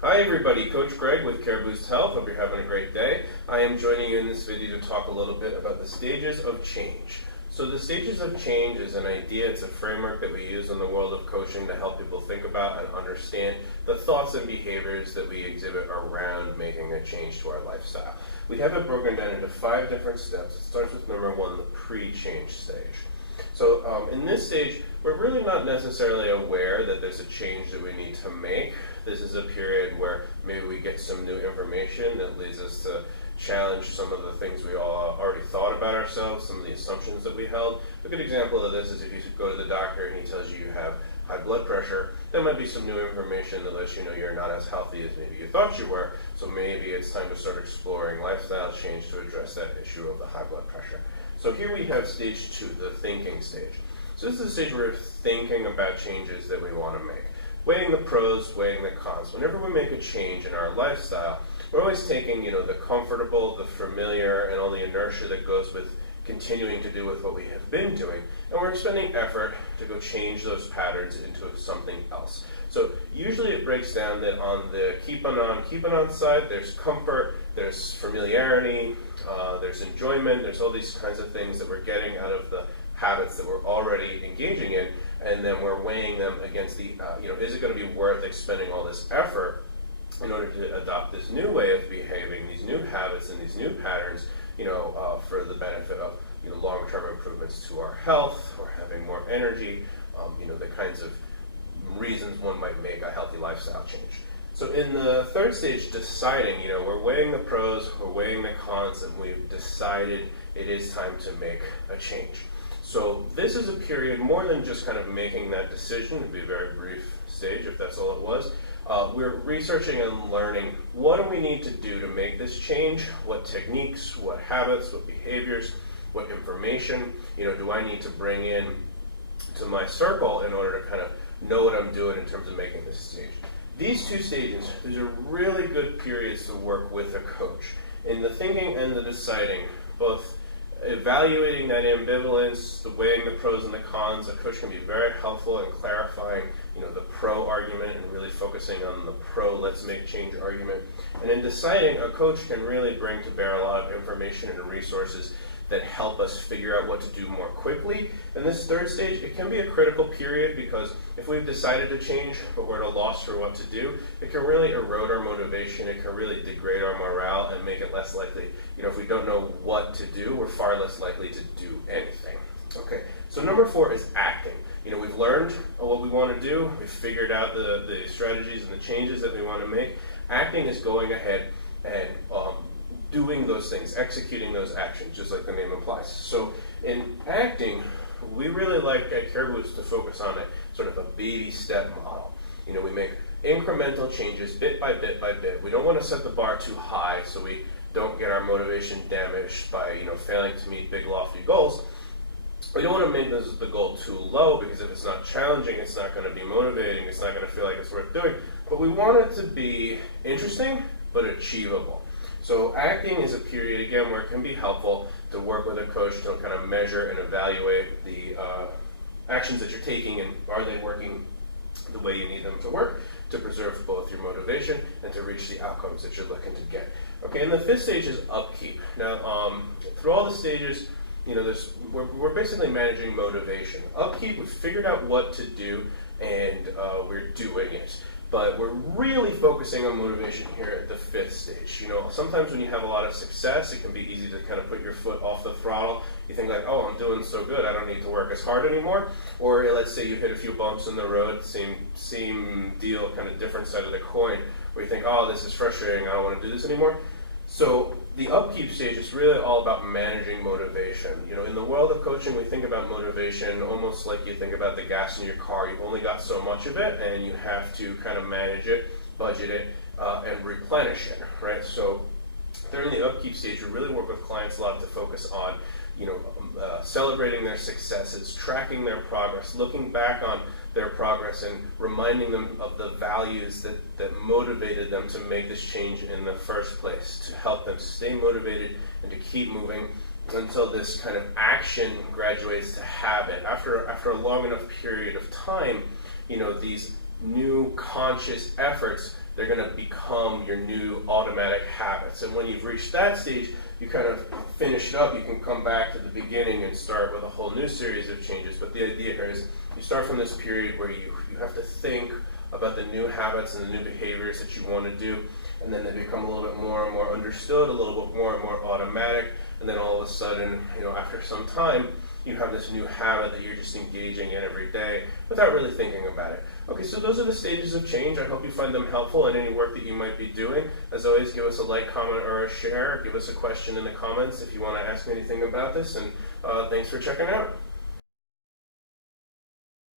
Hi everybody, Coach Greg with KareBoost Health. Hope you're having a great day. I am joining you in this video to talk a little bit about the stages of change. So the stages of change is an idea, it's a framework that we use in the world of coaching to help people think about and understand the thoughts and behaviors that we exhibit around making a change to our lifestyle. We have it broken down into 5 different steps. It starts with number 1, the pre-change stage. So in this stage, we're really not necessarily aware that there's a change that we need to make. This is a period where maybe we get some new information that leads us to challenge some of the things we all already thought about ourselves, some of the assumptions that we held. A good example of this is if you go to the doctor and he tells you you have high blood pressure, there might be some new information that lets you know you're not as healthy as maybe you thought you were, so maybe it's time to start exploring lifestyle change to address that issue of the high blood pressure. So here we have stage 2, the thinking stage. So this is the stage where we're thinking about changes that we want to make. Weighing the pros, weighing the cons. Whenever we make a change in our lifestyle, we're always taking, the comfortable, the familiar, and all the inertia that goes with continuing to do with what we have been doing, and we're expending effort to go change those patterns into something else. So usually it breaks down that on the keeping on side, there's comfort, there's familiarity, there's enjoyment, there's all these kinds of things that we're getting out of the habits that we're already engaging in, and then we're weighing them against the, is it going to be worth expending all this effort in order to adopt this new way of behaving, these new habits and these new patterns, for the benefit of, long-term improvements to our health, or having more energy, the kinds of reasons one might make a healthy lifestyle change. So in the third stage, deciding, we're weighing the pros, we're weighing the cons, and we've decided it is time to make a change. So this is a period more than just kind of making that decision. It'd be a very brief stage if that's all it was. We're researching and learning what do we need to do to make this change, what techniques, what habits, what behaviors, what information, do I need to bring in to my circle in order to kind of know what I'm doing in terms of making this change. These 2 stages, these are really good periods to work with a coach. In the thinking and the deciding, both evaluating that ambivalence, the weighing the pros and the cons, a coach can be very helpful in clarifying, the pro argument and really focusing on the pro let's make change argument. And in deciding, a coach can really bring to bear a lot of information and resources that help us figure out what to do more quickly. In this third stage, it can be a critical period because if we've decided to change but we're at a loss for what to do, it can really erode our motivation, it can really degrade our morale and make it less likely. If we don't know what to do, we're far less likely to do anything. Okay, so number 4 is acting. We've learned what we want to do, we've figured out the strategies and the changes that we want to make. Acting is going ahead and doing those things, executing those actions, just like the name implies. So in acting, we really like at KareBoost to focus on a sort of a baby step model. We make incremental changes bit by bit by bit. We don't want to set the bar too high so we don't get our motivation damaged by failing to meet big lofty goals. We don't want to make the goal too low because if it's not challenging, it's not going to be motivating, it's not going to feel like it's worth doing. But we want it to be interesting but achievable. So acting is a period, again, where it can be helpful to work with a coach to kind of measure and evaluate the actions that you're taking and are they working the way you need them to work to preserve both your motivation and to reach the outcomes that you're looking to get. Okay, and the 5th stage is upkeep. Now, through all the stages, we're basically managing motivation. Upkeep, we've figured out what to do and we're doing it. But we're really focusing on motivation here at the 5th stage. Sometimes when you have a lot of success, it can be easy to kind of put your foot off the throttle. You think like, oh, I'm doing so good, I don't need to work as hard anymore. Or let's say you hit a few bumps in the road, same deal, kind of different side of the coin, where you think, oh, this is frustrating, I don't want to do this anymore. So the upkeep stage is really all about managing motivation. In the world of coaching, we think about motivation almost like you think about the gas in your car. You've only got so much of it, and you have to kind of manage it, budget it, and replenish it, right? So during the upkeep stage, we really work with clients a lot to focus on, celebrating their successes, tracking their progress, looking back on their progress and reminding them of the values that motivated them to make this change in the first place, to help them stay motivated and to keep moving until this kind of action graduates to habit. After a long enough period of time, these new conscious efforts they're going to become your new automatic habits. And when you've reached that stage, you kind of finish it up. You can come back to the beginning and start with a whole new series of changes. But the idea here is you start from this period where you have to think about the new habits and the new behaviors that you want to do, and then they become a little bit more and more understood, a little bit more and more automatic, and then all of a sudden, after some time, you have this new habit that you're just engaging in every day without really thinking about it. Okay, so those are the stages of change. I hope you find them helpful in any work that you might be doing. As always, give us a like, comment, or a share. Give us a question in the comments if you want to ask me anything about this, and thanks for checking out.